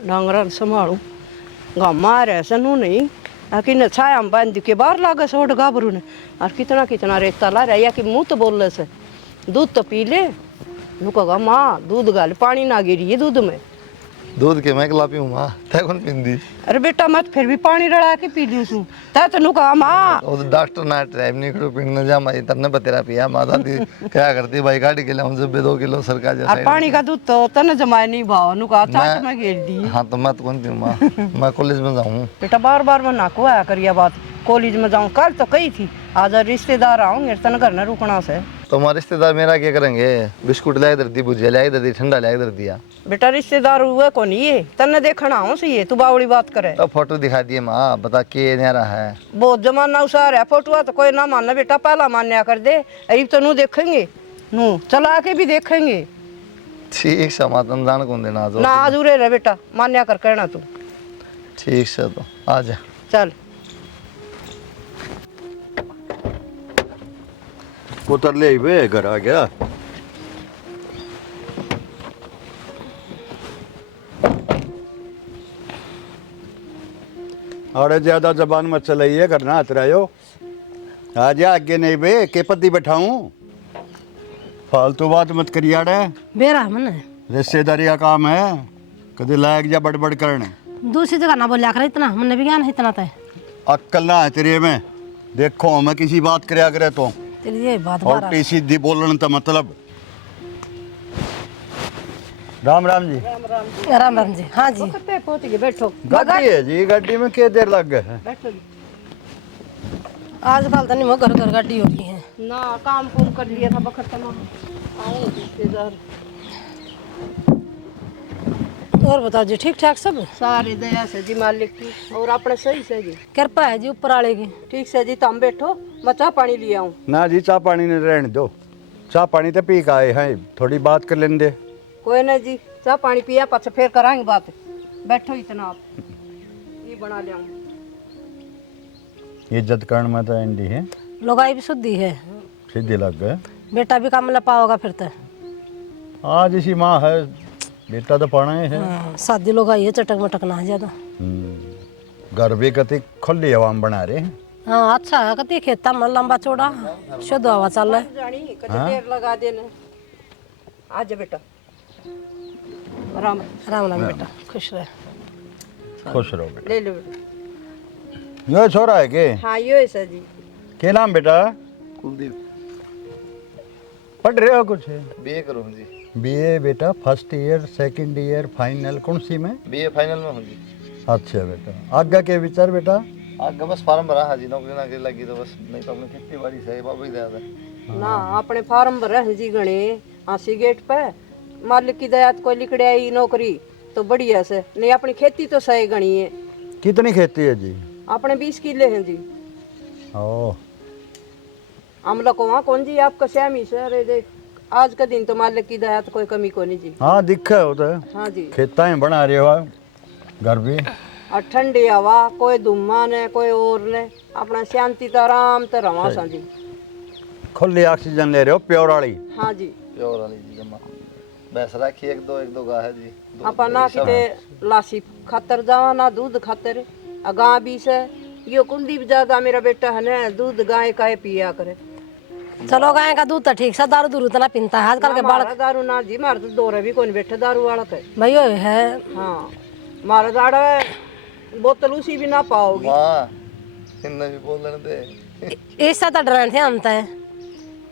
डांगरा संभालू गामा रह सनू नहीं कि छाया बांध के बाहर लागे सोड गाभरू ने और कितना कितना रेता ला रहा या कि मुँह तो बोल से दूध तो पी ले नू कहा माँ दूध गाल पानी ना गिरी है दूध में दूध के मैं कला पीऊँ माँ तय कौन पींदी। अरे बेटा मत फिर भी पानी रड़ा के पी लूँ तय तो नू कहा माँ वो तो डॉक्टर ना टाइम नहीं करो पीने जा माँ तन्ने बतेरा पिया माँ दादी क्या करती भाई गाड़ी के लिए हमसे 2 किलो सरकार जैसा और पानी का दूध तो तने जमाए नहीं भाव नू कहा चाट में घेर दी। हाँ तो मैं तो कौन पीऊँ माँ मैं कॉलेज में जाऊँ बेटा बार बार मैं नाको आया करिया बात कॉलेज में जाऊँ कल तो कही थी आज रिश्तेदार आऊंगे तन घर न रुकना से तो हमारे रिश्तेदार मेरा क्या करेंगे बिस्कुट लाई इधर दी भुजिया लाई इधर दी ठंडा लाई इधर दिया। बेटा रिश्तेदार हुए कौन ये तन्ने देखना आऊँ सही है तू बावड़ी बात करे तो फोटो दिखा दिए माँ बता के न्यारा है बहुत जमाना उसार है फोटो तो कोई ना मानना बेटा पहला मान्या कर दे अभी तो नू देखेंगे नू चला के भी देखेंगे ठीक से मातन जान कौन देना ना आज उरे रह बेटा मान्या कर कहना तू ठीक से तो आ जा चल उतर ले वे घर आ गया। अरे ज्यादा जबान मत चलाइए करना हत रहे हो आ जा आगे नहीं बे के पति बैठाऊं फालतू बात मत करिए रे बेरा मन रिश्तेदारी का काम है कभी लायक जा बड़बड़ करने दूसरी जगह ना बोलिया कर इतना मन भी ज्ञान है इतना तय अक्कल ना है तेरे में देखो मैं किसी बात करया करे तो तेरी ये बात और बारा सीधी बोलने का मतलब राम राम जी राम राम जी हाँ जी पे पहुंच गए बैठो गाड़ी है जी गाड़ी में क्या देर लग गए है बैठो आजकल तो नहीं वो घर घर गाड़ी हो रही है ना काम कुम कर लिया था बखत तमाम आए रिश्तेदार और बताओ जी ठीक ठाक सब सारी दया से जी मालिक की और अपने सही से जी कृपा है जी ऊपर वाले की ठीक से जी तुम बैठो मैं चाह पानी ले आऊं ना जी चाह पानी नहीं रहने दो चाह पानी तो पी का आए हैं थोड़ी बात कर लेने दे कोई नहीं जी चाह पानी पिया पाछे फिर कराएंगे बात बैठो इतना आप ये बना ले आऊं इज्जत करण में तो इंडी है लोगाई भी शुद्धि है सीधे लग गए बेटा भी काम लपा होगा फिर तो आज इसी माँ है बेटा तो पढ़ा है हाँ, शादी लोग आई है चटक मटक ना ज्यादा घर भी कति खुली हवा में बना रहे हैं हाँ अच्छा है कति खेता में लंबा चौड़ा शुद्ध हवा चल रहा है जानी कभी देर लगा देने आज बेटा राम राम राम बेटा खुश रहे खुश रहो बेटा ले लो बेटा यो छोरा है के हाँ यो है सर जी के नाम बेटा कुलदीप पढ़ रहे हो कुछ बीए करूँ जी बीए बेटा first year second year final कौन सी में बीए फाइनल में हूँ जी। अच्छा बेटा आगे के विचार बेटा आगे बस फार्म भरा है जी नौकरी ना लगी तो बस नहीं तो अपनी खेती बाड़ी से बाबा ही दया ना अपने फार्म भरे हैं जी गणे आसी गेट पे मालिक की दया कोई लिखड़े आई नौकरी तो बढ़िया से नहीं अपनी खेती तो सही गणी है कितनी खेती है जी अपने 20 किले हैं जी ओ अमला को वहाँ कौन जी आपका श्यामी से अरे देख आज का दिन तो मालिक की दया तो कोई कमी को नहीं जी हाँ दिखा है वो तो हाँ जी खेता ही बना रहे हो घर भी और ठंडी हवा कोई धुम्मा ने कोई और ने अपना शांति तो आराम तो रवा सा जी खुली ऑक्सीजन ले रहे हो प्योर वाली हाँ जी प्योर वाली जी जमा भैंस राखी एक दो गाय है जी अपन ना किते लासी खातर जावा ना दूध खातर गाय भी से यो कुलदीप ज्यादा मेरा बेटा है ना दूध गाय का पिया करे चलो गाय का दूध तो ठीक सा दारू दूरू इतना पीता है आजकल के बालक मारा दारू ना जी मारे तो दौरे भी कौन बैठे दारू वाला के भाई है हाँ मारा दाड़ा बोतल उसी भी ना पाओगी माँ इन्हें भी बोल लेने दे ऐसा तो डर थे हम तय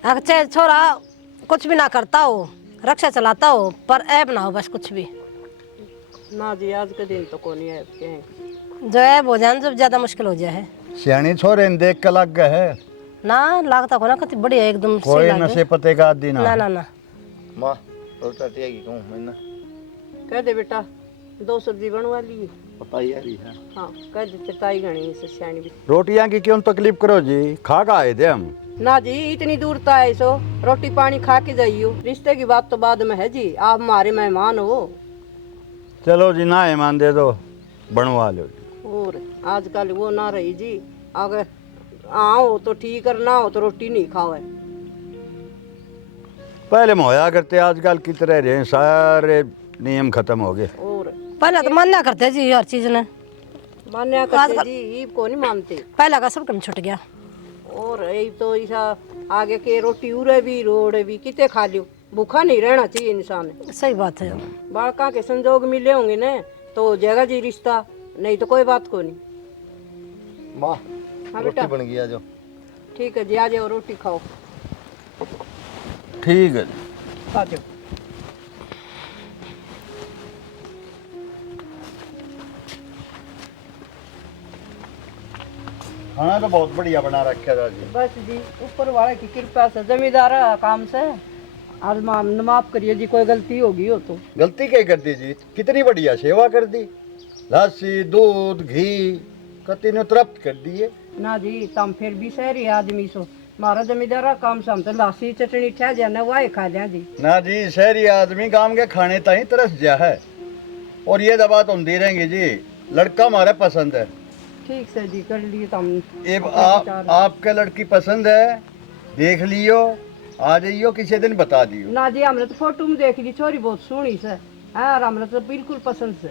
अच्छा छोरा कुछ भी ना करता हो रक्षा चलाता हो पर ऐब ना हो बस कुछ भी ना जी आज के दिन तो कौन है कहें जो ऐब हो जाए जब ज्यादा मुश्किल हो जाए सियानी छोरे ने देख के लग गए है ना लागता को ना कति बढ़िया एकदम से कोई लागे। नशे पते का आदि ना ना ना ना माँ रोटा टियागी कहूँ मैंने कह दे बेटा 2 सब्जी बनवा ली पता ही है हाँ कह दे ताई गणी से सियानी भी रोटियां की क्यों तकलीफ करो जी खा का आए थे हम ना जी इतनी दूर तो आए सो रोटी पानी खा के जाइयो रिश्ते की बात तो बाद में है जी आप हमारे मेहमान हो चलो जी ना ईमान दे दो बनवा लो जी और आजकल वो ना रही जी अगर आओ तो ठीक और ना हो तो रोटी नहीं खाओ पहले मोया करते आजकल की तरह रहे सारे नियम खत्म हो गए और पहले तो मान्या करते जी हर चीज ने, मान्या करते जी, ईब को नहीं मानते। पहले का सब कम छुट गया। और यही तो ऐसा आगे के रोटी उरे भी रोड़े भी किते खा लियो, भूखा नहीं रहना चाहिए इंसान। सही बात है। बालका के संजोग मिले होंगे ना तो हो जाएगा जी रिश्ता, नहीं तो कोई बात को नहीं। माँ हाँ रोटी बेटा, बन गई, आ जाओ। ठीक है जी, आ जाओ रोटी खाओ, ठीक है। आ जाओ। खाना तो बहुत बढ़िया बना रखा था जी। बस जी ऊपर वाले की कृपा से, जमींदार काम से आज माफ करिए जी, कोई गलती होगी हो तो। गलती क्या कर दी जी, कितनी बढ़िया सेवा कर दी, लस्सी दूध घी कति ने तृप्त कर दिए। ना जी तम फिर भी शहरी आदमी सो, मारा जमींदार काम से हम तो लासी चटनी ठह जाना वाहे खा जा जी। ना जी शहरी आदमी गांव के खाने ताई तरस जा है, और ये दबा तुम दे रहेंगे जी, लड़का हमारे पसंद है। ठीक से जी कर लिए तुम। अब आपके लड़की पसंद है, देख लियो, आ जाइयो किसी दिन बता दियो। ना जी हमने तो फोटो में देख ली, छोरी बहुत सोहनी से है और हमने तो बिल्कुल पसंद से।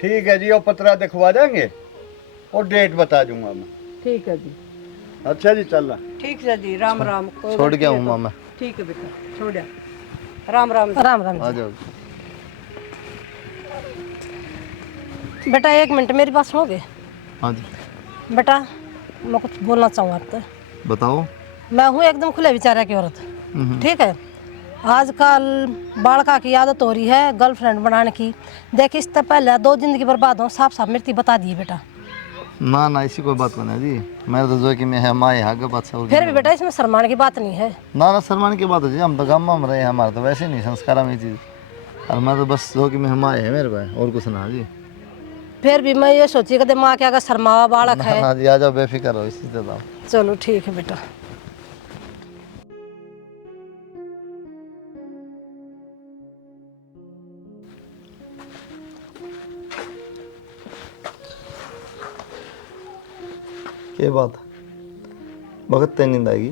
ठीक है जी, और पतरा दिखवा देंगे और डेट बता दूंगा मैं। ठीक है जी। अच्छा जी, चलना। ठीक है जी, राम राम। कोई छोड़ गलती के है आऊँ तो- मामा? ठीक है बेटा, छोड़ आ। राम राम। राम राम आ जी। जाओ। बेटा 1 मिनट मेरी बात सुनोगे? हाँ जी बेटा मैं कुछ बोलना चाहूँ आपसे। बताओ। मैं हूँ एकदम खुले विचार की औरत, ठीक है। आजकल बालका की आदत हो रही है गर्लफ्रेंड बनाने की। देख इससे पहले 2 जिंदगी बर्बाद हो, साफ साफ मृत्यु बता दिए बेटा। ना ना ऐसी कोई बात नहीं जी, मैं तो जो कि मैं है माँ यहाँ के बात सब। फिर भी बेटा इसमें शर्माने की बात नहीं है। ना ना शर्माने की बात है जी, हम तो गाँव में रहे हैं, हमारे तो वैसे नहीं संस्कार में चीज़, और मैं तो बस जो कि मैं माँ है मेरे पास, और कुछ ना जी। फिर भी मैं ये सोची कि माँ के अगर शर्मावा बालक ना है। ना जी, आ जाओ बेफिक्र हो, इसी से जाओ। चलो ठीक है बेटा। ये बात वक्त तय नींद आएगी?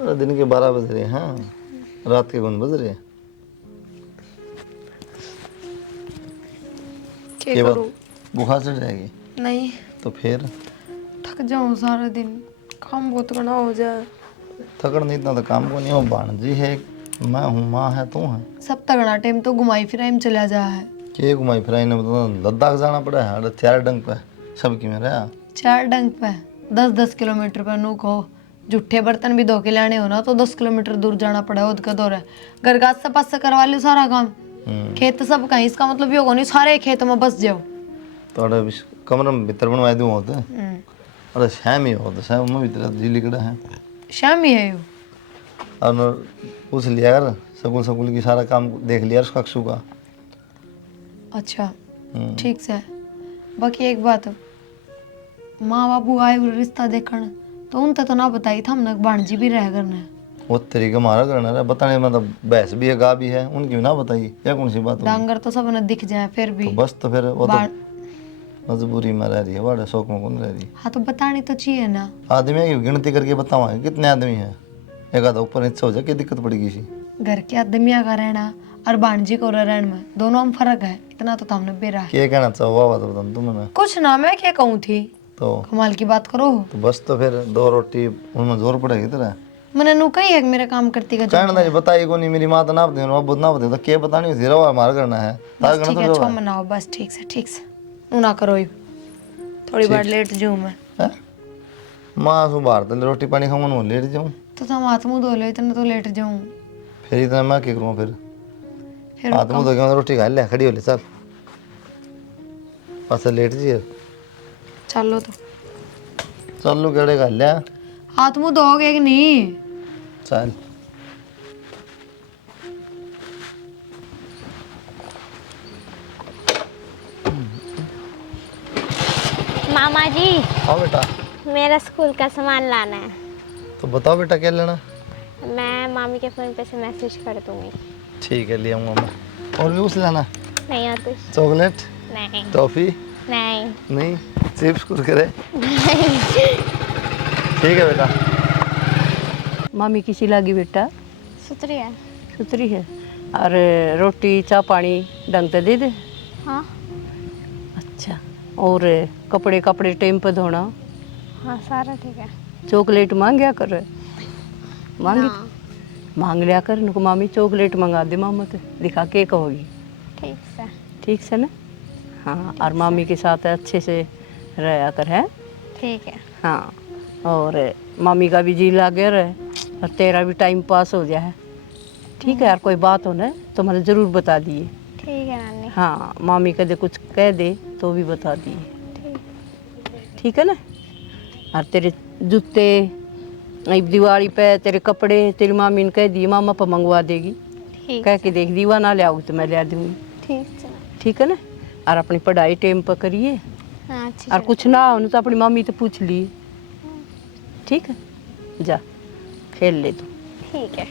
अरे दिन के 12 बज रहे हैं, हाँ रात के 1 बज रहे हैं। ये बात बुखार चढ़ जाएगी? नहीं, तो फिर थक जाऊँ सारा दिन, काम बहुत करना हो जाए। थकड़ नहीं, इतना तो काम को नहीं हो, भाणजी है, मैं हूँ, माँ है, तू है। सब तगड़ा टाइम तो घुमाई फिराई में चला जा है। के घुमाई फिराई ने तो लद्दाख जाना पड़ा है, अरे 4 डंग पे सबकी में रहा। 4 डंग पे 10-10 किलोमीटर पर नूक हो, जूठे बर्तन भी धो के लाने हो ना तो 10 किलोमीटर दूर जाना पड़ा। उद का दौर है, घर का सपास से करवा लो सारा काम। खेत सब कहीं, इसका मतलब ये होगा नहीं सारे खेत में बस जाओ। थोड़ा कमरे में भीतर बनवा दूँ होते, अरे शाम ही होता, शाम में भीतर जी लिकड़ा है। शाम ही है यो। और पूछ लिया कर, सकूल सकूल की सारा काम देख लिया उसका अक्षु का। अच्छा ठीक से। बाकी एक बात, माँ बाबू आए हुए रिश्ता देखने तो उनसे तो ना बताई था, हमने भाणजी भी रह करना है। वो तरीका मारा करना है बताने, मतलब भैंस भी है गा भी है, उनकी भी ना बताइए, या कौन सी बात होगी? डांगर तो सब ने दिख जाए फिर भी। तो बस तो फिर वो तो मजबूरी में रह रही है, बड़े शौक में कौन रह रही है। हाँ तो बतानी तो चाहिए ना। आदमी की गिनती करके बताओ कितने आदमी हैं, एक आधा ऊपर नीचे हो जाए क्या दिक्कत पड़ेगी इसी। घर के आदमिया का रहना और भाणजी को रहने में दोनों में फर्क है, इतना तो हमने बेरा है। क्या कहना चाहो वाह बात बताओ तुमने? कुछ ना, मैं क्या कहूँ थी, तो कमाल की बात करो। तो बस तो फिर 2 रोटी उनमें जोर पड़ेगी तेरा। मैंने नु कही है कि मेरा काम करती का कहना नहीं बताई को नहीं, मेरी माँ तो ना बता, बहुत ना बता, तो क्या बतानी थी, रवा हमारा करना है तार ठीक करना है, तो छो मनाओ बस। ठीक से नु ना करो, थोड़ी बार लेट जाऊँ मैं। है माँ सु बाहर तो रोटी पानी खाऊंगा ना लेट जाऊँ, तो तुम हाथ मुँह धो लो, इतना तो लेट जाऊँ फिर इतना मैं क्या करूँ? फिर हाथ मुँह धो के रोटी खा ले, खड़ी हो ले, चल बस लेट जी, चलो तो चल लो केड़े खा लिया, हाथ मुँह धोगे कि नहीं? चल मामा जी हाँ बेटा। मेरा स्कूल का सामान लाना है। तो बताओ बेटा क्या लेना? मैं मामी के फ़ोन पे से मैसेज कर दूँगी। ठीक है ले आऊँगा मैं। और भी कुछ लेना? नहीं और कुछ? चॉकलेट, नहीं टॉफी? नहीं नहीं, चिप्स कुरकुरे? ठीक है बेटा। मामी किसी लागी बेटा? सुतरी है। सुतरी है और रोटी चाह पानी ढंग से दे दे। हाँ अच्छा, और कपड़े कपड़े टाइम पे धोना। हाँ सारा ठीक है। चॉकलेट मांगया कर, मांगी ना, मांग लिया कर, उनको मामी चॉकलेट मंगा दे मामा तो दिखा के कहोगी। ठीक से। ठीक से ना? हाँ, और मामी के साथ अच्छे से रहा कर है। ठीक है। हाँ, और मामी का भी जी लागे रहे और तेरा भी टाइम पास हो जाए। ठीक है यार, कोई बात हो ना तो मुझे ज़रूर बता दिए। ठीक है नानी। हाँ, मामी कदे कुछ कह दे तो भी बता दिए। ठीक। ठीक है ना? और तेरे जूते दिवाली पे, तेरे कपड़े तेरी मामी ने कह दिए मामा पर मंगवा देगी। ठीक कह के देख, दीवा ना ले आओगी तो मैं ले दूँगी। ठीक से। ठीक है ना? और अपनी पढ़ाई टाइम पर करिए, हाँ अच्छी और चल- कुछ ना हो तो अपनी मम्मी तो पूछ लिए। ठीक है, जा खेल ले तू। ठीक है।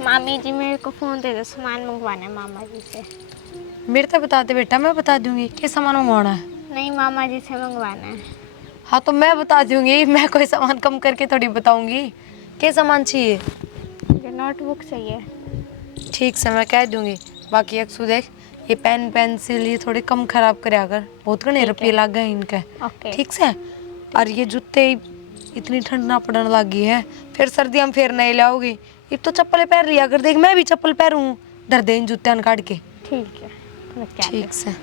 मामी जी मेरे को फ़ोन दे दो, सामान मंगवाना है मामा जी से। मेरे तो बता दे बेटा, मैं बता दूंगी क्या सामान मंगवाना है। नहीं, मामा जी से मंगवाना है। हाँ तो मैं बता दूंगी, मैं कोई सामान कम करके थोड़ी बताऊंगी। क्या सामान चाहिए? मुझे नोटबुक चाहिए। ठीक से मैं कह दूंगी। बाकी अक्सू देख, ये पेन पेंसिल ये थोड़े कम खराब करे, अगर बहुत घने रुपये लग गए इनके। ओके। ठीक से। और ये जूते इतनी ठंड ना पड़ने लगी है, फिर सर्दी हम फिर नहीं लाओगी। अब तो चप्पल पहन रही है, अगर देख मैं भी चप्पल पहनूं डर दे इन जूते काट के। ठीक है, मैं क्या ठीक से।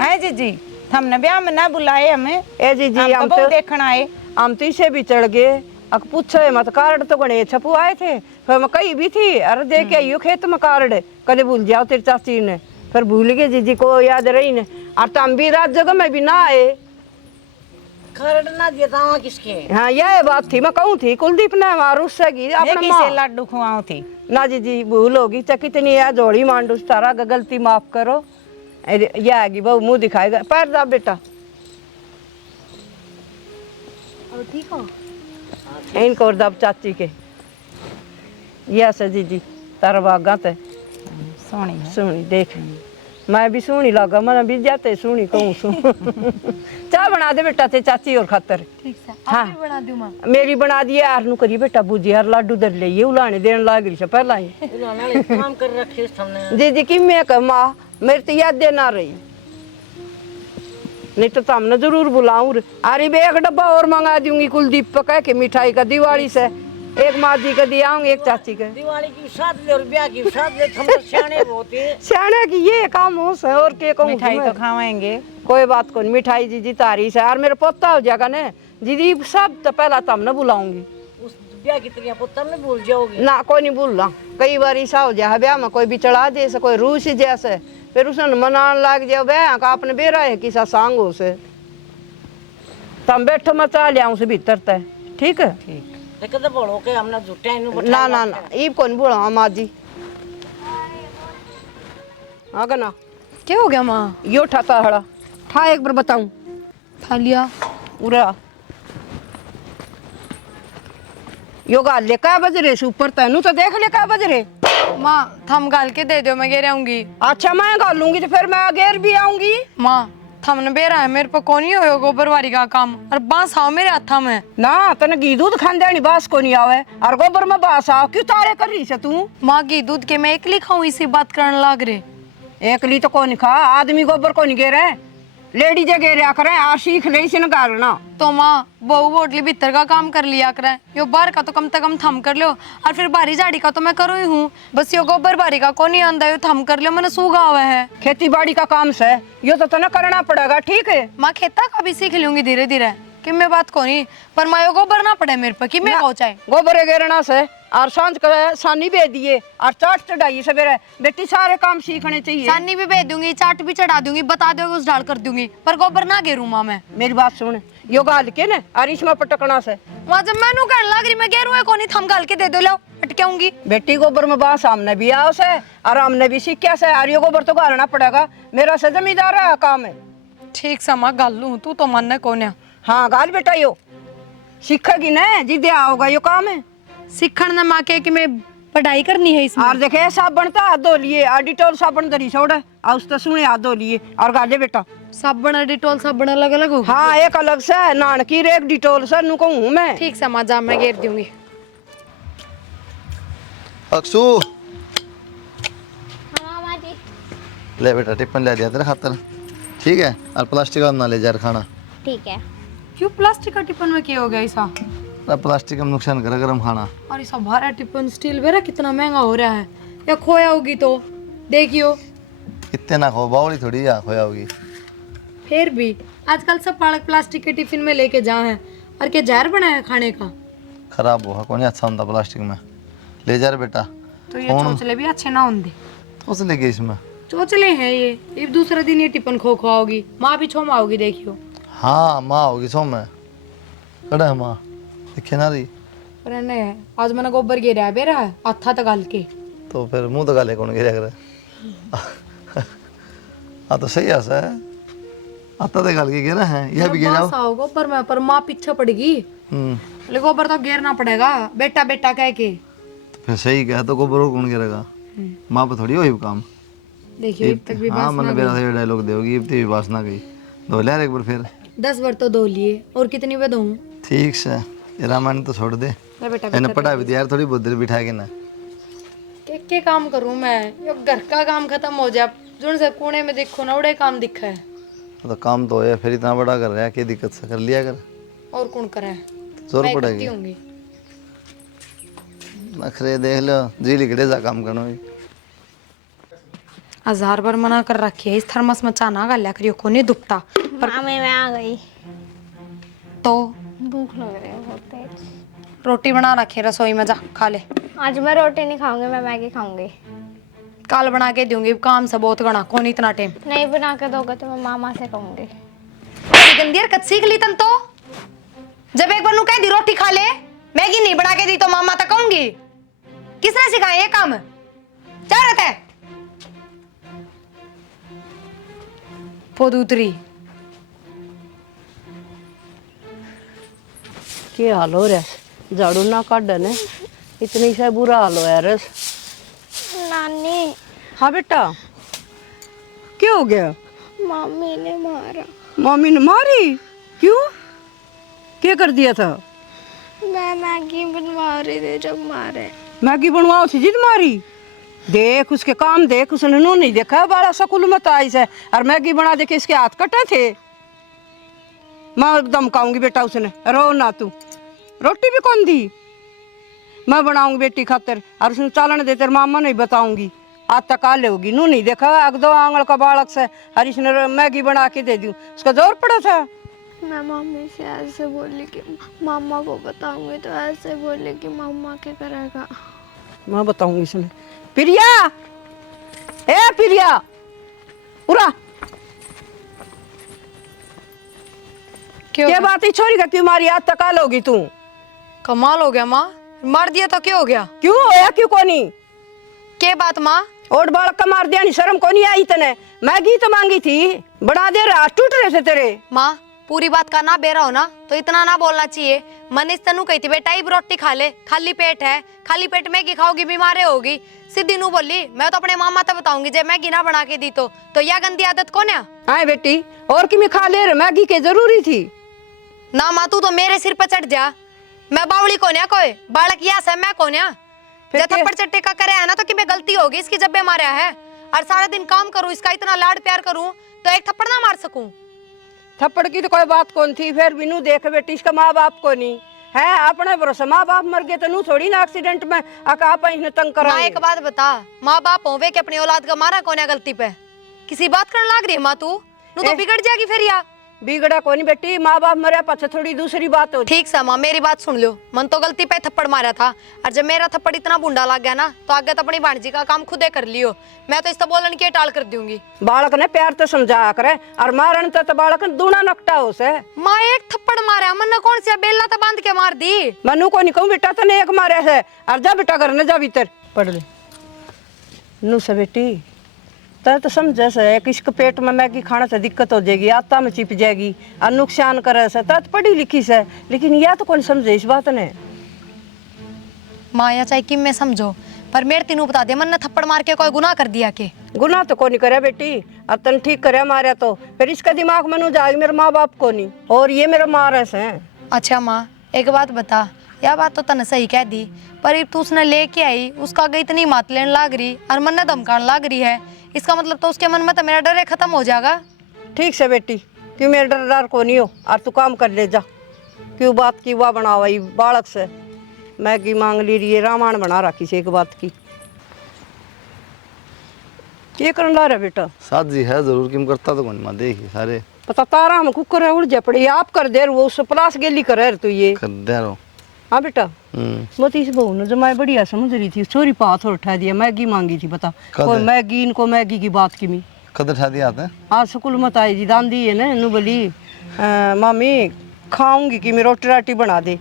है जीजी, हमने ब्याह में ना बुलाए हमें। ए जी जी, हम तो बहु देखना आए। हम तो इसे भी चढ़ गए। अक पूछे मत, कार्ड तो गणे छपू आए थे, फिर मैं कही भी थी, अरे दे के आइयो खेत में कार्ड, कदे भूल जाओ तेरी चाची ने, फिर भूल गए जीजी को याद रही ने। और तुम भी रात जगह में भी ना आए। खरड़ ना दिया था किसके? हाँ, यह बात थी, मैं कहूँ थी कुलदीप ने हमारा उससे की अपना किसे माँ। लड्डू खुआओ थी? ना जीजी, भूल होगी चाहे कितनी है जोड़ी मांडूस तारा, गलती माफ करो। यह आएगी बहू, मुंह दिखाएगा। पैर दाब बेटा। ठीक हो? इनको और दाब चाची के। यस जीजी, तारा बागा ते सोनी है। सुनी देख, मैं भी सुनी लगा, मैंने भी जाते सुनी कहूँ सुन। चाय बना दे बेटा ते चाची और खातर। ठीक से। हाँ। आप भी बना दूं मां। मेरी बना दिए यार नु करिए बेटा, बुझी यार लाडू दर ले ये उलाने देने लाग रही से पहला ही। उन्होंने काम कर रखे हमने। दीदी की मैं कह माँ मेरी तो याद देना रही, नहीं तो तुमने जरूर बुलाऊं। अरे बे एक डब्बा और मंगा दूंगी कुलदीप पे कह के मिठाई का, दिवाली से एक माँ जी का दिया आऊंगी, एक चाची का। दिवाली की साथ ले और ब्याह की साथ ले, हम तो सियाने बहुत है। सियाने की ये काम हो से और के कहूँ मिठाई तो तुम्हें? खावाएंगे। कोई बात को नहीं, मिठाई जीजी तारीफ है। और मेरा पोता हो जाएगा ना दीदी, सब तो पहला तुमने बुलाऊंगी उस ब्याह की तैयारी पुत्र में भूल जाओगे। ना। कोई नहीं भूल रहा, कई बार ऐसा हो जाए ब्याह में कोई भी चढ़ा दे से, कोई रूस ही जैसे, फिर उसने मनान लग जाओ ब्याह का आपने बेरा है किसा सांग हो से। तुम बैठो मैं चाह लिया से भीतर तय। ठीक है? ठीक। कहते बोलो के हमने झूठे इन्हें ना ना ना, ईब कौन बुला माँ जी। आगे ना क्या हो गया माँ? यो ठाता हड़ा ठा, एक बार बताऊं खा लिया। पूरा यो गाल ले क्या बज रहे ऊपर तेनू तो देख ले क्या बज रहे। माँ थम गाल के दे दो, मैं गिर आऊंगी। अच्छा मैं गालूंगी तो फिर मैं अगेर भी आऊंगी। माँ थमने बेरा है, मेरे पर कौन ही हो गोबर वारी का काम, और बांस आओ मेरे हाथा में। ना तने घी दूध खाने बास को नहीं आवे, और गोबर में बास आओ क्यों तारे कर रही से तू? माँ घी दूध के मैं एकली खाऊं, इसी बात करने लाग रहे। एकली तो कौन खा, आदमी गोबर को नहीं गेरे, लेडी जे गेरिया करे, आ सीख ले इसे न गालना। तो माँ बहू बोटली भीतर का काम कर लिया करे, यो बाहर का तो कम से कम थम कर लो, और फिर बारी झाड़ी का तो मैं करूँ ही हूँ, बस यो गोबर बारी का को नहीं आंदा, यो थम कर लो, मैंने सूगा हुआ है। खेती बाड़ी का काम से यो तो तना करना पड़ेगा। ठीक है? माँ खेता का भी सीख लूंगी धीरे धीरे, कि मैं बात को नहीं, पर माँ यो गोबर ना पड़े मेरे पर, कि मैं हो चाहे गोबर गेरना से और सांझ का सानी बे दिए और चाट चढ़ाइए सवेरे। बेटी सारे काम सीखने चाहिए। सानी भी भेज दूंगी, चाट भी चढ़ा दूंगी, बता दो उस ढाल कर दूंगी, पर गोबर ना गेरू माँ मैं। मेरी बात सुन, यो गाल के ना और इसमें पटकना से। वहाँ जब मैनू कहने लग रही मैं गेरू है कोनी, थम गाल के दे दो, लो अटकाऊंगी। बेटी गोबर में बास हमने भी आओ से और हमने भी सीखा से, और यो गोबर तो गालना पड़ेगा, मेरा से जमींदार है काम है। ठीक सा माँ गाल लूँ, तू तो मानने कौन है। हाँ गाल बेटा, यो सीखेगी ना जिदे आओगा यो काम है। सीखण न माँ के कि मैं पढ़ाई करनी है इसमें। और देखे साबन तो हाथ धो लिए, और डिटोल साबन धरी छोड़ और उस तो सुने हाथ धो लिए और गाले बेटा। साबुन और डिटोल साबुन अलग अलग होगी। हाँ एक अलग से है, नानकी रे एक डिटोल से नु कहूँ मैं। ठीक से माँ जा, मैं घेर दूंगी। अक्सू हाँ मामा जी। ले बेटा टिफिन ले दिया तेरे खातर, ठीक है, और प्लास्टिक का ना ले जा खाना। ठीक है। क्यों प्लास्टिक का टिफिन में क्या हो गया ऐसा? प्लास्टिक का नुकसान करे गरम खाना। और ऐसा भारा टिफिन स्टील बेरा कितना महंगा हो रहा है, या खोया होगी तो देखियो। इतने ना खो, बावली थोड़ी या खोया होगी। फिर भी आजकल सब बालक प्लास्टिक के टिफिन में लेके जा हैं, और क्या जहर बनाया खाने का। खराब हुआ कौन अच्छा होता प्लास्टिक में, ले जा रे बेटा। तो ये चोचले भी अच्छे ना होंगे। तो उसे ले गई इसमें। चोचले हैं ये दूसरा दिन ये टिफिन खो होगी, माँ भी छोमा होगी देखियो। हाँ माँ होगी सो में कड़ा है माँ, दिखे ना रही। पर नहीं, आज मैंने गोबर गिरा बेरा है आथा तक गाल के। तो फिर मुंह तो गाले कौन गिरा करे। हाँ तो सही है सर, आता तो गाल के गिरा है, यह भी गिरा। गोबर में पर माँ पीछे पड़ेगी, ले गोबर तो गिरना पड़ेगा बेटा बेटा कह के। तो फिर सही कहा तो गोबर और कौन गिरेगा, माँ पे थोड़ी वही काम। देखियो अब तक भी हाँ मैंने मेरा सही डायलॉग दोगी, अब भी बास ना गई। धो ले एक बार फिर। 10 बार तो धो लिए, और कितनी बार धोऊं? ठीक से, ये रामायण तो छोड़ दे, मैंने पढ़ा भी यार, थोड़ी बहुत देर बिठा के ना। के काम करूं मैं, यो घर का काम खत्म हो जाए, जो से कोने में देखो ना उड़े काम दिखा है। तो काम तो है, फिर इतना बड़ा कर रहा है, क्या दिक्कत से कर लिया कर। और कौन करे, जोर मैं पड़ेगी। करती होंगी। नखरे देख लो, जी लिखड़े जा काम करना। 1000 बार मना कर रखी है, इस थर्मस में चाना गालिया करियो को नहीं दुखता। मामे मैं आ गई। तो भूख लग रही है बहुत तेज। रोटी बना रखी है रसोई में, जा खा ले। आज मैं रोटी नहीं खाऊंगी, मैं मैगी खाऊंगी। कल बना के दूंगी, काम से बहुत गणा कौन इतना टाइम। नहीं बना के दोगे तो मैं मामा से कहूंगी। गंदी हरकत सीख ली तन तो, जब एक बार नु कह दी रोटी खा ले, मैगी नहीं बना के दी तो मामा तक कहूंगी। किसने सिखाया ये काम? क्या रहता है पोदूतरी। क्या हाल हो रहा है, झाड़ू ना काटने इतनी सा बुरा हाल हो यार। नानी हाँ बेटा क्या हो गया? मम्मी ने मारा। मम्मी ने मारी? क्यों, क्या कर दिया था? मैं मैगी बनवा रही थी जब मारे। मैगी बनवाओ थी जिद मारी? देख उसके काम देख, उसने नो नहीं देखा बड़ा स्कूल में तो आई से, और मैगी बना दे के इसके हाथ कटे थे। मैं एकदम खाऊंगी बेटा, उसने रो ना तू, रोटी भी कौन दी? मैं बनाऊंगी बेटी खातर, और उसने चालन दे तेरे मामा नहीं बताऊंगी, आज तक आ लेगी। नू नहीं देखा अग 2 आंगल का बालक से, और इसने मैगी बना के दे दी, उसका जोर पड़ा था। मैं मम्मी से ऐसे बोली कि मामा को बताऊंगी, तो ऐसे बोली कि मामा क्या करेगा। मैं बताऊंगी इसमें। प्रिया, ए प्रिया उरा, क्या बात है छोरी करती हमारी, आज तक आ लोगी तू? कमाल हो गया माँ, मार दिया तो क्या हो गया? क्यों होया क्यों कोनी? क्या बात माँ? और बालक का मार दिया, नहीं शर्म कोनी आई तने? मैगी तो मांगी थी, बना दे, रहा टूट रहे थे तेरे। माँ पूरी बात का ना बेरा हो ना तो इतना ना बोलना चाहिए। मनीष तनु कही थी बेटा ये रोटी खा ले, खाली पेट है, खाली पेट मैगी खाओगी बीमार होगी। सीधी नू बोली मैं तो अपने मामा तक बताऊंगी जब मैगी ना बना के दी तो यह गंदी आदत कौन है? आए बेटी और कि मैं खा ले रहे, मैगी के जरूरी थी ना माँ, तू तो मेरे सिर पर चढ़ जा। मैं बावली कौन है, कोई बालक या से मैं कौन है? जब थप्पड़ चट्टे का करे है ना तो कि मैं गलती होगी इसकी जब मैं मारा है, और सारा दिन काम करूं, इसका इतना लाड प्यार करूं तो एक थप्पड़ ना मार सकूं? थप्पड़ की तो कोई बात कौन थी, फिर भी नू देख बेटी इसका माँ बाप को नहीं है, अपने भरोसा माँ बाप मर गए तो नू थोड़ी ना एक्सीडेंट में आप इन्हें तंग करा। माँ एक बात बता, माँ बाप होवे कि अपनी औलाद का मारा कौन है गलती पे? किसी बात करने लाग रही है माँ तू? नू तो बिगड़ जाएगी फिर या बिगड़ा कोनी बेटी, माँ बाप मरे पाछे थोड़ी दूसरी बात हो। ठीक सा माँ मेरी बात सुन लो, मन तो गलती पे थप्पड़ मारा था, और जब मेरा थप्पड़ इतना बुंडा लग गया ना तो आगे तो अपनी भांजी का काम खुदे कर लियो। मैं तो इस तो बोलन की टाल कर दूंगी। बालक ने प्यार तो समझा करे, और मारन तो बालक ने दूना नकटा हो से। माँ एक थप्पड़ मारा, मन कौन सी बेला तो बांध के मार दी। मनु को नहीं कहूँ बेटा तने एक मारे है, और जा बेटा घर न जा भीतर पढ़ ले। नू से बेटी तर तो समझे से किसके पेट में मैगी खाने से दिक्कत हो जाएगी, आत्ता में चिप जाएगी और नुकसान करे से, तर पढ़ी लिखी से, लेकिन यह तो कौन समझे इस बात ने। माँ या चाहे कि मैं समझो, पर मेरे तीनों बता दे, मन ने थप्पड़ मार के कोई गुनाह कर दिया के? गुनाह तो कोनी करे बेटी, और तन ठीक करे मारे तो फिर इसका दिमाग में न जाएगी मेरे माँ बाप को नहीं, और ये मेरा माँ रस है। अच्छा माँ एक बात बता, यह बात तो तने सही कह दी, पर अब तू उसने लेके आई, उसका आगे इतनी मात लेने लाग रही और मन ने धमकाने लाग रही है, इसका मतलब तो उसके मन में तो मेरा डर खत्म हो जाएगा। ठीक से बेटी, क्यों मेरा डर को नहीं हो, और तू काम कर ले जा। क्यों बात की वाह बनावाई बालक से मैगी मांग ली रही है, रामायण बना रखी से एक बात की। ये करने ला रहा बेटा? शादी है जरूर, किम करता तो कौन माँ देखी सारे पता तारा हम कुकर है उड़ जा पड़ी, आप कर दे वो उस प्लास गेली करे तू ये। कर दे रहो। हाँ बेटा, वो इस बहू ने जमाई बढ़िया समझ रही थी, छोरी पाथ और उठा दिया, मैगी मांगी थी बता, कोई मैगी इनको मैगी की बात की मी कदर उठा दिया आता है। हाँ स्कूल मत आई जी दांदी है ना, नु बोली मामी खाऊंगी कि मैं रोटी राटी बना दे,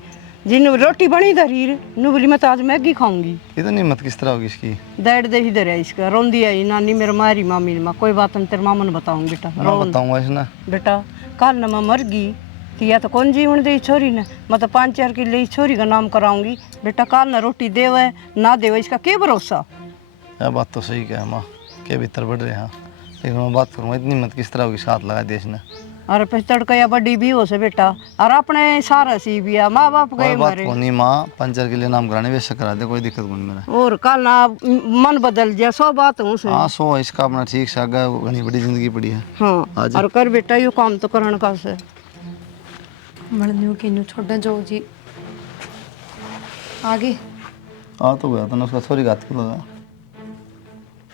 जिन रोटी बनी धरी नु बोली मैं तो आज मैगी खाऊंगी। इतनी हिम्मत किस तरह होगी इसकी? डेढ़ दे ही दर है इसका, रोंदी आई नानी मेरे मारी मामी ने, कोई बात नहीं तेरे मामा ने बताऊंगी बेटा। मैं बताऊंगा इसने बेटा कल न मैं मर गई तो या तो कौन जीवन दे छोरी ने, मैं तो 5-4 किलो छोरी का नाम कराऊंगी बेटा, कल न रोटी देवे ना देवे इसका क्या भरोसा। यह बात तो सही कहा माँ, के भीतर बढ़ रहे हैं, लेकिन मैं बात करूँगा इतनी हिम्मत किस तरह होगी, साथ लगा दिया इसने। अरे फिर तड़का या बड़ी भी हो से बेटा, और अपने सारा सी भी माँ बाप गए मारे। नहीं माँ 5-4 किलो नाम कराने वैसे करा दे, कोई दिक्कत नहीं मेरा। और कल ना मन बदल जा 100 बात हूँ से। हाँ 100 इसका अपना ठीक से आगे घनी बड़ी जिंदगी पड़ी है। हाँ और कर बेटा यो काम तो करने का से मरने के न्यू छोड़ जो जी आगे आ तो गया था उसका छोरी घात क्यों लगा?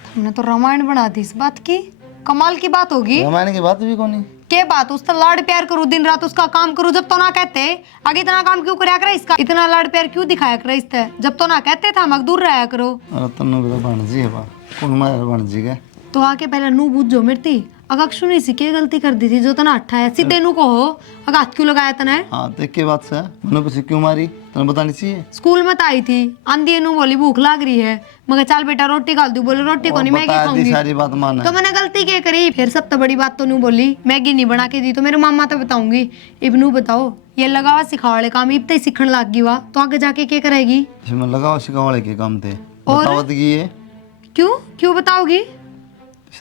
हमने तो रामायण बना दी इस बात की, कमाल की बात होगी। रामायण की बात भी कौन? के बात उसका लाड प्यार करूं, दिन रात उसका काम करूं, जब तो ना कहते आगे इतना काम क्यों कराया करे, इसका इतना लाड प्यार क्यों दिखाया करे इससे, जब तो ना कहते था मग दूर रहा करो। अरे तन्नू भी तो भाणजी है बा, कौन मारा भाणजी के? तो आके पहले नू बुझो मिर्ती, अगर सुनी सी के गलती कर दी थी जो तना अट्ठा है, सीधे नू कहो अगर हाथ क्यों लगाया तना है। हाँ देख के बात से मैंने पीछे क्यों मारी तने बतानी चाहिए। स्कूल में आई थी आंधी नू बोली भूख लाग रही है, मगर चल बेटा रोटी खा दू, बोले रोटी को नहीं मैगी खाऊंगी, सारी बात मान तो मैंने गलती क्या करी, फिर सब तो बड़ी बात तो नू बोली मैगी नहीं बना के दी तो मेरे मामा तो बताऊंगी। इब नू बताओ ये लगावा सिखा वाले काम इब तक सीखने लग गई वा तो आगे जाके क्या करेगी। इसमें लगावा सिखा वाले के काम थे बतावत की ये क्यों क्यों बताओगी,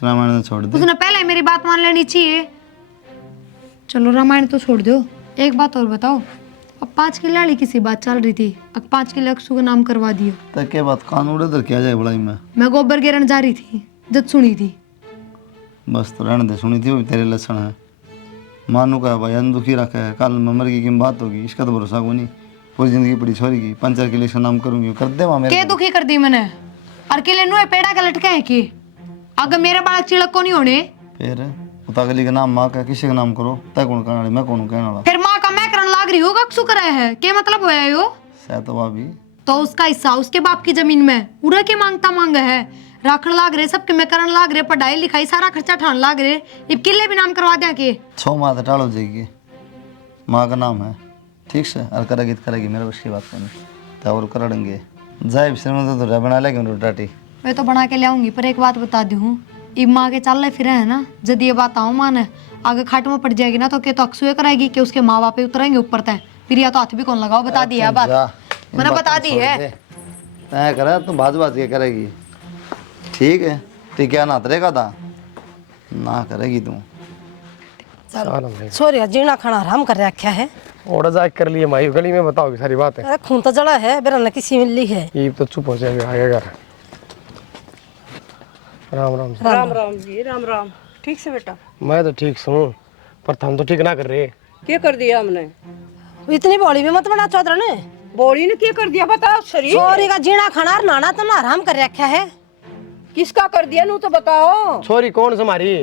रामायण ने छोड़ दे। उसने पहले मेरी बात मान लेनी चाहिए। चलो रामायण तो छोड़ दो, एक बात और बताओ, अब 5 की लाड़ी किसी बात चल रही थी, अब 5 के अक्षु का नाम करवा दियो तो क्या बात कान उड़े इधर क्या जाए बड़ाई में। मैं गोबर गिरन जा रही थी जब सुनी थी। बस तो रहने दे, सुनी थी वो तेरे लक्षण है। मानू का भाई दुखी रखा है, कल मर की बात होगी इसका तो भरोसा को नहीं, पूरी जिंदगी पड़ी छोरी की 5-4 किलो इसका नाम करूंगी कर दे वहाँ मेरे। के दुखी कर दी मैंने, और किले नुए पेड़ा का लटका है कि अगर मेरे बालक चिड़क को नहीं होने फिर उतागली का नाम माँ का किसी का नाम करो तय कौन कहने वाली, मैं कौन कहने वाला। फिर माँ का मैं करन लाग रही होगा अक्षु कराया है, क्या मतलब होया यो? तो भाभी तो उसका हिस्सा उसके बाप की जमीन में उड़ा के मांगता मांग है, राखण लाग रहे सबके में करन लाग रहे, पढ़ाई लिखाई सारा खर्चा ठान लाग रहे, इब किले भी नाम करवा दिया के 6 माह टाल हो जाएगी। माँ का नाम है ठीक से, और करेगी तो करेगी, मेरे बस की बात करनी तो और कर देंगे जाए तो बना लेंगे रोटी मैं तो बना के ले आऊंगी, पर एक बात बता दी हूँ, इब माँ के चल फिर है ना, यदि ये बात आऊँ माने आगे खाट में पड़ जाएगी ना तो क्या तो अक्सुए कराएगी कि उसके माँ बाप उतरेंगे ऊपर तय, फिर या तो हाथ भी कौन लगाओ, बता दी है बात मैंने बता दी है। तय करे तुम बाज बाज के करेगी ठीक है, टिकिया ना तरेगा था ना करेगी तू। छोरी जीना खाना आराम कर रखा है, ओड़ा जा कर लिए माई गली में बताओगी सारी बात है। अरे खून तो जला है बेरा न किसी मिली है, ये तो चुप हो जाएगा आगे घर। राम राम जी। राम राम जी राम राम। ठीक से बेटा? मैं तो ठीक हूँ पर हम तो ठीक ना कर रहे। क्या कर दिया हमने? इतनी बॉडी में मत बना चौधरी ने, बॉडी ने क्या कर दिया बताओ शरीर? छोरी का जीना खाना और नाना तो ना आराम कर रखा है। किसका कर दिया नू तो बताओ। छोरी कौन हमारी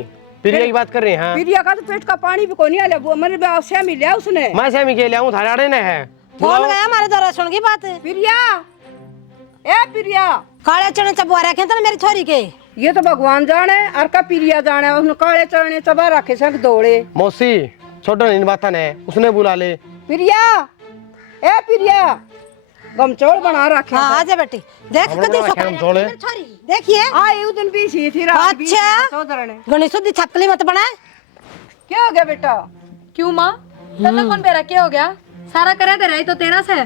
प्रिया की बात कर रहे हैं? प्रिया का तो पेट का पानी भी कोनी आले, वो मेरे ब्याह से मिला उसने। मैं सेमी के लिया थारे आड़े ने है। कौन गया हमारे द्वारा सुन की बात? प्रिया ए प्रिया, काले चने चबवा रखे थे मेरी छोरी के, ये तो भगवान जाने और का प्रिया जाने, उसने काले चने चबा रखे सब दौड़े। मौसी छोटो इन बात ने उसने बुला ले। प्रिया ए प्रिया, गमचोड़ बना रखे। हाँ आजा बेटी देख कदी छोड़े छोरी देखिए आई उस दिन भी सी थी रात भी। अच्छा गणेश दी छपली मत बना। क्या हो गया बेटा? क्यों माँ तन्ने कौन बेरा क्या हो गया, सारा करे दे रही तो तेरा से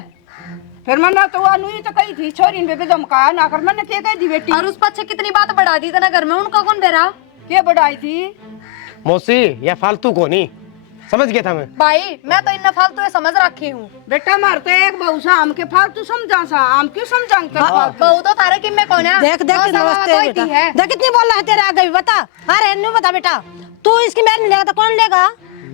फिर मैंने तो अनुई तो कही थी छोरी ने बेबे धमकाया ना कर, मैंने क्या कह दी बेटी और उस पीछे कितनी बात बढ़ा दी तना घर में, उनका कौन दे रहा? क्या बढ़ाई थी मौसी या फालतू को नहीं समझ गया था मैं। भाई मैं तो इन फालतू ये समझ रखी हूँ। बेटा मार तो एक बहू सा हम के फालतू समझा सा, हम क्यों समझाएंगे तेरे फालतू? बहू तो तारे किम में कौन है? देख देख दो साल नमस्ते बाद बेटा, होती है। देख कितनी बोल रहा है तेरे आगे भी, बता। अरे न्यू बता बेटा, तू इसकी मेहर नहीं लेगा तो कौन लेगा?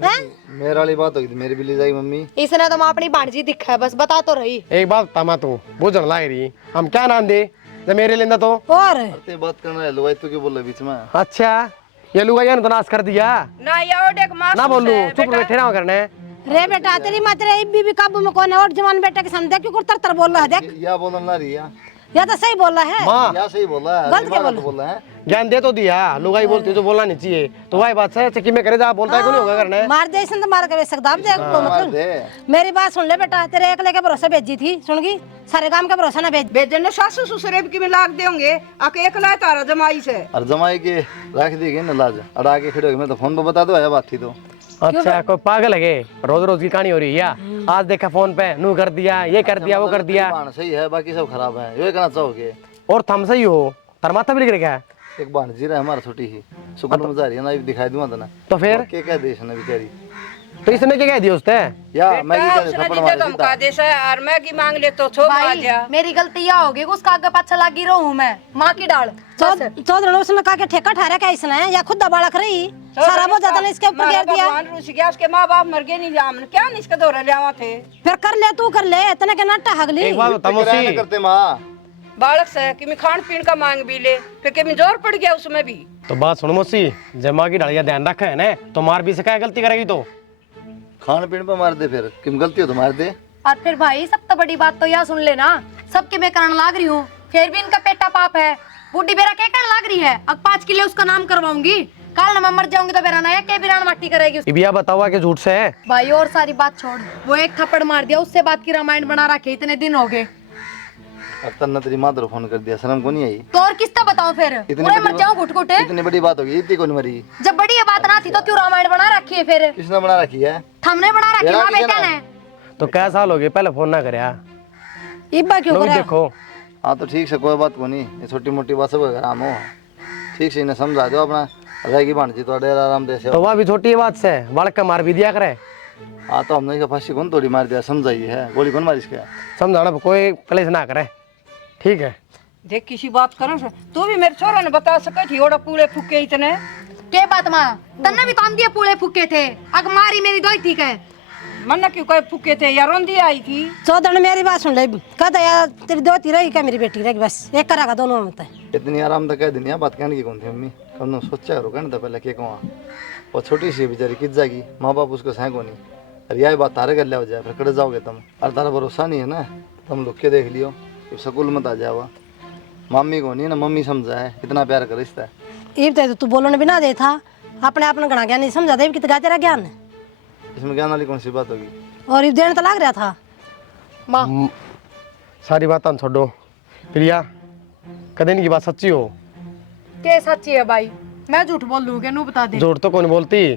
हैं? मेरे वाली बात होगी थी, मेरी भी ले जाएगी मम्मी। इसने तो अपनी भांजी दिखा है, बस बता तो रही। एक बात तमा तू बुझन लाई रही, हम क्या नाम दे जब मेरे लेंदा तो। और ते बात करना है लुगाई, तू क्यों बोल रहा बीच में? अच्छा ये लुगाइया ने तो नाश कर दिया ना यार देख मार ना बोलू, चुप बैठे रहो करने। रे बेटा तेरी माँ तेरे बीबी काबू में कौन है? और जवान बेटा के सामने देख क्यों तर बोल रहा है? देख या बोल ना रही है, या तो सही बोल रहा है। माँ या सही बोल रहा है, गलत क्या बोल रहा है। ज्ञान दे तो दिया, लुगाई बोलती है तो बोलना नहीं चाहिए, तो वही बात है चक्की में करे जा बोलता है क्यों नहीं होगा करने। मार दे इसने तो मार के सकता देख को मार मतलब। दे। मेरी बात सुन ले बेटा, तेरे एक लेके भरोसा भेजी थी, सुनगी सारे काम का भरोसा ना भेज। बेजन ने सासू ससुरे की में लाग देंगे आके एक लाए तारा जमाई से। और जमाई के रख देगी ना लाज, और आगे खड़े हो मैं तो फोन पे बता दो आया बात थी तो। अच्छा कोई पागल है, रोज रोज की कहानी हो रही है। आज देखा फोन पे नू कर दिया, ये कर दिया, वो कर दिया। बाण सही है, बाकी सब खराब है, ये कहना चाहोगे? और थम सही हो, तार माथा भी लिख रखा है। एक बाण जीरा है हमारा छोटी ही सुकून मजा आ रही है ना, दिखाई दूंगा ना। तो फिर क्या कह दी इसने बेचारी? तो इसने क्या कह दिया उसने? या मैं बेटा क्या उसने थप्पड़ जिसे मार धमका दे से और मैं की मांग ले तो छो मार भाई दिया। मेरी गलती यह होगी कि उसका आगे पाछा लगी रहूं मैं, माँ की डाल। चौधरी उसने कहा कि ठेका ठहरा क्या इसने, या खुद दबाड़ा रही सारा बहुत ज्यादा ने इसके ऊपर गिर दिया। भगवान रूस गया, उसके माँ बाप मर गए नहीं, हमने क्या नहीं इसके दौरे ले आवा थे। फिर कर ले तू कर ले, इतने के नाटा हगली। एक बात बता क्या मौसी, करते माँ? बालक से कि मैं खान पीन का मांग भी ले, फिर कि मैं जोर पड़ गया उसमें भी। तो बात सुनो मौसी, जमा की डालिया ध्यान रखा है ना, तो मार भी सका गलती करेगी तो। खान पीन पे मार दे, फिर किम गलती हो तो मार दे। और फिर भाई सब तो बड़ी बात तो यह सुन लेना, सबके मैं करने लाग रही हूँ, फिर भी इनका पेटा पाप है। बूढ़ी बेरा क्या करने लाग रही है? अब 5 किलो उसका नाम करवाऊंगी, कल ना मैं मर जाऊंगी तो बेरा नया के बिरान माटी करेगी। इबिया बतावा कि झूठ से है। भाई और सारी बात छोड़, वो एक थप्पड़ मार दिया, उससे बात की रामायण बना रखे, इतने दिन हो गए। अब तन्ना तेरी माँ तो फोन कर दिया, शर्म को नहीं आई? तो और किसका बताऊं फिर? पूरे मर जाऊं घुट घुट। इतनी बड़ी बात होगी, इतनी कौन मरी? जब बड़ी ये बात ना थी तो क्यों रामायण बना रखी है फिर? किसने बना रखी है? हमने बना रखी, माँ बेटा ने। तो क्या साल हो गए पहले फोन ना करया, इब्बा क्यों लोग करा? देखो। हाँ तो ठीक से कोई बात को नहीं, ये छोटी मोटी बात सब आराम हो, ठीक से इन्हें समझा दो अपना, रहेगी भांजी तो डेरा आराम दे से। तो वह भी छोटी बात से बालक का मार भी दिया करे। हाँ तो हमने इसका फांसी कौन तोड़ी मार दिया, समझाइए है, गोली कौन मारी इसका? समझाना कोई कलेश ना करे, ठीक है। देख किसी बात करो से, तू भी मेरे छोरा ने बता सके थी ओड़ा पूरे फूके इतने। के बात माँ, तन्ने भी काम दिए पूरे फूके थे, अग मारी मेरी दोई ठीक है। मन्ना क्यों कहे फूके थे या रोंदी आई थी? चौधरी मेरी बात सुन ले, कहता यार तेरी दोती रही क्या मेरी बेटी रहेगी, बस एक करेगा दोनों में। इतनी आराम तक कह देनी बात कहने की कौन थी मम्मी? कम सोचा करो कहने था पहले के कहूँ, वो छोटी सी बेचारी किस जाएगी, माँ बाप उसको सह को नहीं। अरे यह बात तारे कर लिया हो जाए, फिर कड़े जाओगे तुम, अरे तारा भरोसा नहीं है ना, तुम लुक के देख लियो, स्कूल मत आ जावा। मम्मी को नहीं ना, मम्मी समझा है, इतना प्यार कर रिश्ता है। ये तू बोलने भी ना दे था, अपने आप ने घना ज्ञान नहीं समझा दे, कितना तेरा ज्ञान है इसमें ज्ञान वाली कौन सी बात होगी? और ये देने तो लग रहा था। माँ सारी बात हम छोड़ो, प्रिया कदे की बात सच्ची हो? के सच्ची है भाई? मैं झूठ बोल लूँ क्या? नू बता दे। झूठ तो कौन बोलती,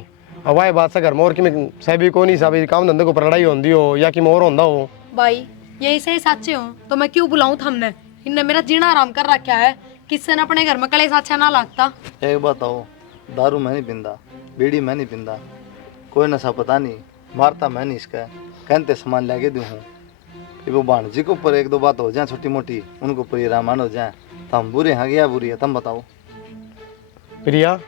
अब वही बात से घर में और कि सभी को नहीं सभी काम धंधे को पर लड़ाई होती हो या कि मोर होता हो। भाई यही से सच्चे हो तो मैं क्यों बुलाऊं थमने? इनने मेरा जीना आराम कर रखा है, किससे न अपने घर में कलेश अच्छा ना लगता। एक बात आओ, दारू मैं नहीं पींदा, बीड़ी मैं नहीं पींदा, कोई नशा पता नहीं, मारता मैं नहीं इसका, कहते सामान लाके दूँ हूँ। वो भाणजी के ऊपर एक दो बात हो जाए छोटी मोटी, उनको ऊपर ये रामायण हो जाए, तो हम बुरे हैं या बुरी है तुम बताओ? प्रिया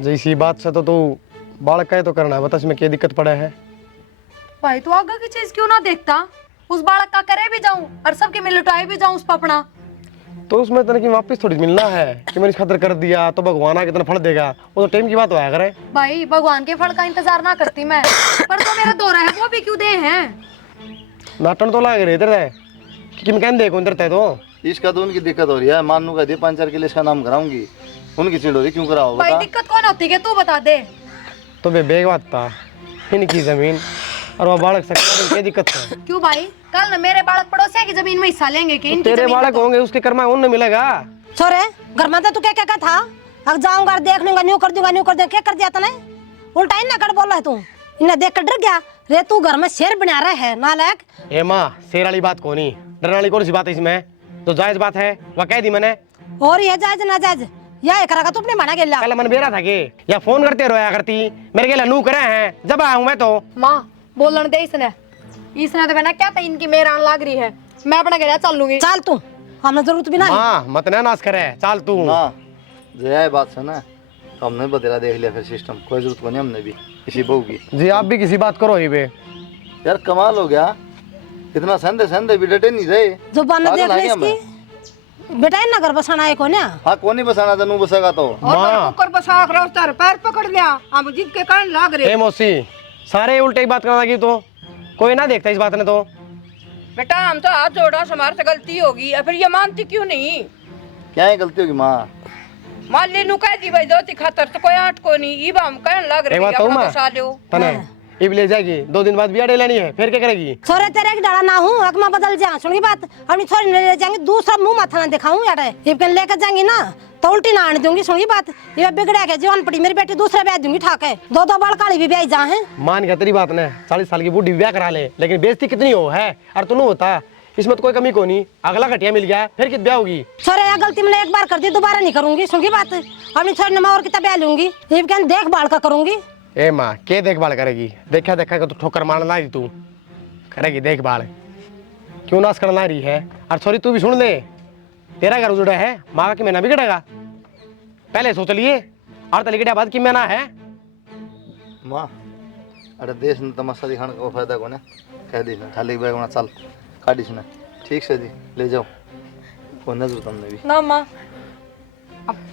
जैसी बात से तो तू बालक का है तो करना है, बता इसमें क्या दिक्कत पड़ा है? भाई तू आगे की चीज क्यों ना देखता? उस बालक का करे भी जाऊं और सबके में लुटाए भी जाऊं उस पपड़ा। तो उसमें तरह की वापस थोड़ी मिलना है कि मैंने इस खातर कर दिया तो भगवान कितना फल देगा, वो तो टाइम की बात होया करे। भाई भगवान के फल का इंतजार ना करती मैं, पर तो मेरा दौरा है वो भी क्यों दे हैं? नाटन तो लाग रहे इधर है कि मैं कहने देखो इधर तो इसका तो उनकी दिक्कत हो रही है, मानू का दे 5-4 किलो इसका नाम कराऊंगी, उनकी चिड़ हो रही क्यों कराओ भाई बता? दिक्कत कौन होती है तू बता दे। तो बेग बात था इनकी जमीन और वह बालक सकता क्या दिक्कत है? क्यों भाई? कल न मेरे बालक पड़ोसिया की जमीन में हिस्सा लेंगे कि इनकी तेरे जमीन में बालक तो- होंगे उसके कर्मा उन्हें मिलेगा। छोरे घर में तो तू क्या क्या था, अब जाऊंगा देख लूंगा, न्यू कर दूंगा, न्यू कर दूंगा, क्या कर दिया तने? उल्टा ही ना कर बोल रहा है तू। इन्हें देख कर डर गया रे तू घर में शेर बना रहा है नालायक। ए माँ शेर वाली बात कोनी, डरने वाली कौन सी बात है इसमें? तो जायज बात है वह कह दी मैंने। और ये जायज ना जायज या करेगा तू अपने माना के पहले मन बेरा था कि या फोन करते रोया करती मेरे के लनू करे हैं जब आया हूँ मैं तो। माँ बोलन दे इसने तो कहना क्या था इनकी मेरा लाग रही है, मैं अपना घर चल लूंगी। चल तू हमें जरूरत भी नहीं। माँ मत ना नाश करे, चल तू। हाँ जय बात से ना हमने बतेरा देख लिया फिर सिस्टम, कोई जरूरत को नहीं हमने भी किसी बहू की। जी आप भी किसी बात करो ही बे। यार कमाल हो गया, इतना संदे संदे भी डटे नहीं रहे। जुबान ने देख ले इसकी बेटा इन घर बसाना है कोने। हाँ कौन नहीं बसाना था नू बसेगा तो। माँ कुकर बसा कर उतार पैर पकड़ लिया हम जिद के कारण लाग रहे। ए मौसी सारे उल्टे की बात करना लगी तो कोई ना देखता इस बात ने तो। बेटा हम तो हाथ जोड़ा हमारे से गलती होगी फिर ये मानती क्यों नहीं? क्या है गलती होगी माँ? मान ले नु कह दी भाई दोती खातर तो कोई आठ को नहीं ई हम कहन लग एक रही बात कहूँ अपना मैं? बसा लो तने इब ले जाएगी 2 दिन बाद बिया डे लेनी है फिर क्या करेगी? छोरे तेरे की डाला ना हूँ अकमा बदल जा सुनी बात अपनी छोरी ले जाएंगे दूसरा मुंह माथा ना दिखाऊं यार ये लेकर जाएंगी ना तो उल्टी ना आने दूंगी। सुनी बात ये बिगड़ा के जीवन पड़ी मेरी बेटी दूसरा ब्याह दूंगी ठाके 2 बाल काली भी ब्याह जा है। मान गया तेरी बात ने 40 साल की बूढ़ी ब्याह करा ले लेकिन बेइज्जती कितनी हो है और तू होता इसमें तो कोई कमी को नहीं, अगला घटिया मिल गया फिर कित ब्याह होगी। छोरे यह गलती मैंने एक बार कर दी दोबारा नहीं करूंगी। सुनी बात अपनी छोरी ने मैं और कितना ब्याह लूंगी ये भी देखभाल का करूंगी। ए माँ के देखभाल करेगी? देखा देखा तू ठोकर मारना रही तू करेगी देखभाल क्यों नाश करना रही है? और सॉरी तू भी सुन ले तेरा घर उजड़ा है माँ की महीना बिगड़ेगा पहले सोच लिए और तले के बाद की महीना है। माँ अरे देश ने तमाशा दिखाने का फायदा को ना कह दी खाली बैग में चल काटी सुना ठीक से जी ले जाओ कोई नजर तुमने भी ना माँ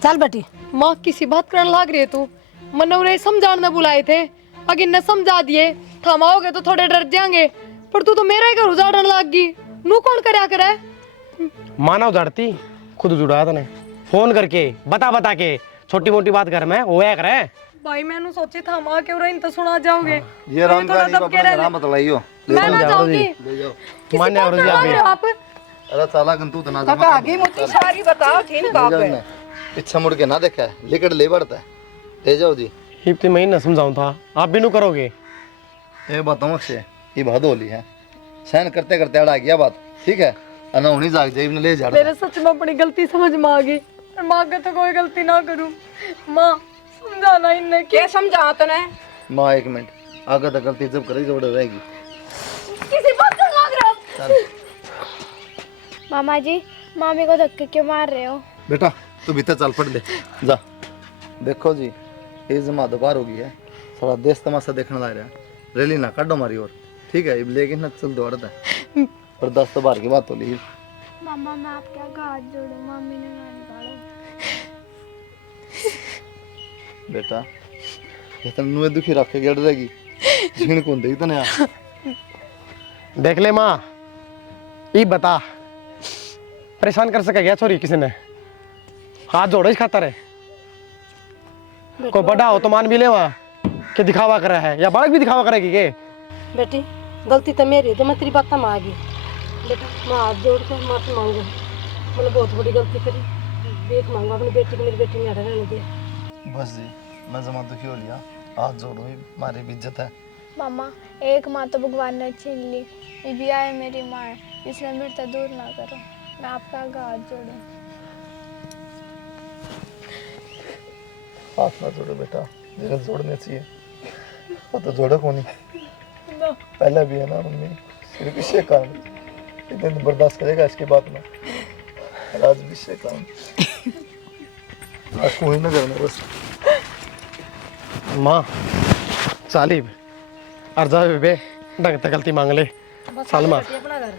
चल बेटी माँ किसी बात करने लाग रही है तू मनो रे समझाने बुलाए थे अगर ने समझा दिए थमाओगे तो थोड़े डर जाएंगे पर तू तो मेरा ही घर उजाड़ने लाग गई नू कौन करया करे? माना उजाड़ती खुद जुड़ा तने फोन करके बता के छोटी मोटी बात घर में वो करे। भाई मैंने सोची था माँ क्यों रही तो सुना जाओगे ये राम का नहीं अपना राम मत लाइयो मैं ना जाऊंगी ले जाओ। किसी मान्य बात और जी करने लग रहे हो आप। अरे साला गंतु तना तब आगे मुझे सारी बताओ थी ना बाप है पीछे मुड़ के ना देखा है लिकड़ ले बढ़ता है ले जाओ जी। इतनी मैं न समझाऊं था आप भी नू करोगे। ये बताऊँ से ये भादो होली है सहन करते करते अड़ा गया बात ठीक है अना उन्हीं जाग जाए ने ले जा मेरे सच में अपनी गलती समझ में आ गई और माँ के तो कोई गलती ना करूं। माँ समझाना इन्हें क्या समझा तने? माँ 1 मिनट आगे तक गलती जब करेगी जब रहेगी किसी बात से लाग रहा है। मामा जी मामी को धक्के क्यों मार रहे हो? बेटा तू भीतर चल पड़ ले जा। देखो जी ये जमा दोबार होगी है सारा देश तमाशा देखने ला रहा है रैली ना काटो हमारी और ठीक है लेकिन ना चल दौड़ता है पर 10 तो बार की बात हो ली। मामा मैं आपके आगे हाथ जोड़ू मम्मी ने ना निकालो। बेटा ये तो नुए दुखी रखे गड़ रहेगी झीण कौन देगी तने यार। देख ले माँ ये बता परेशान कर सके क्या छोरी किसी ने? हाथ जोड़ो इस खातर है कोई बड़ा हो तो मान भी ले वहाँ कि दिखावा कर रहा है या बालक भी दिखावा करेगी के? बेटी गलती तो मेरी है तो मैं तेरी बात में आ गई बेटा मैं हाथ जोड़ कर माफी मांगू मैंने बहुत बड़ी गलती करी देख मांगू अपनी बेटी को मेरी बेटी में रहने दे। बस जी मैं जमा दुखी हो लिया हाथ जोड़ो हमारी भी इज्जत है। मामा एक माँ तो भगवान ने छीन ली ये भी आए मेरी माँ है इसलिए मृत्यु दूर ना करो मैं आपका आगे हाथ जोड़ू। हाथ ना जोड़ो बेटा जगह जोड़ने चाहिए वो तो जोड़ो कौन पहले भी है ना मम्मी सिर्फ इसे कारण इतने बर्दाश्त करेगा इसके बाद में आज भी इसे कारण आज कोई ना करना बस। माँ सालिब अर्जा बे ढंग से गलती मांग ले सलमा अपना घर